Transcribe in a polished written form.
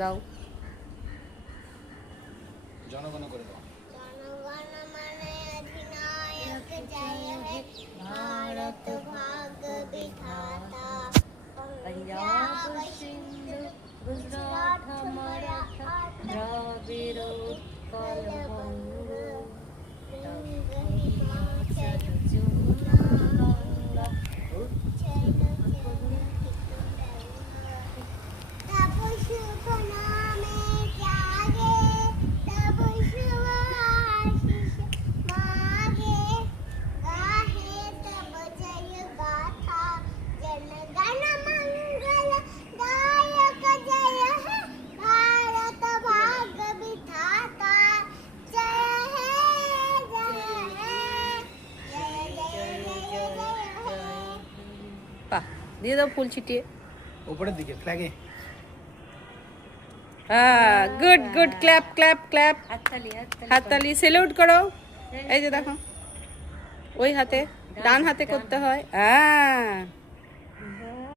দাও। জনগণ করে দাও। জনগণ মানে অধিনায়ক জয় হে ভারত ভাগ্য বিধাতা पंजाब सिंध गुजरात मराठा द्रविड़ उत्कल बंग हिमाचल जमुना गंगा উচ্ছল তব শুভ নামে জাগে তব শুভ আশিস মাগে গাহে তব জয় গাথা জনগণ মঙ্গল দায়ক জয় হে ভারত ভাগ্য বিধাতা জয় হে জয় হে জয় জয় জয় জয় হে। বাহ, দিয়ে দাও ফুল ছিটিয়ে। উপরের দিকে ফ্ল্যাগে। হ্যাঁ, good good, clap clap clap, হাততালি হাততালি, সেলিউট করো। এই যে দেখো, ওই হাতে, ডান হাতে করতে হয়। হ্যাঁ।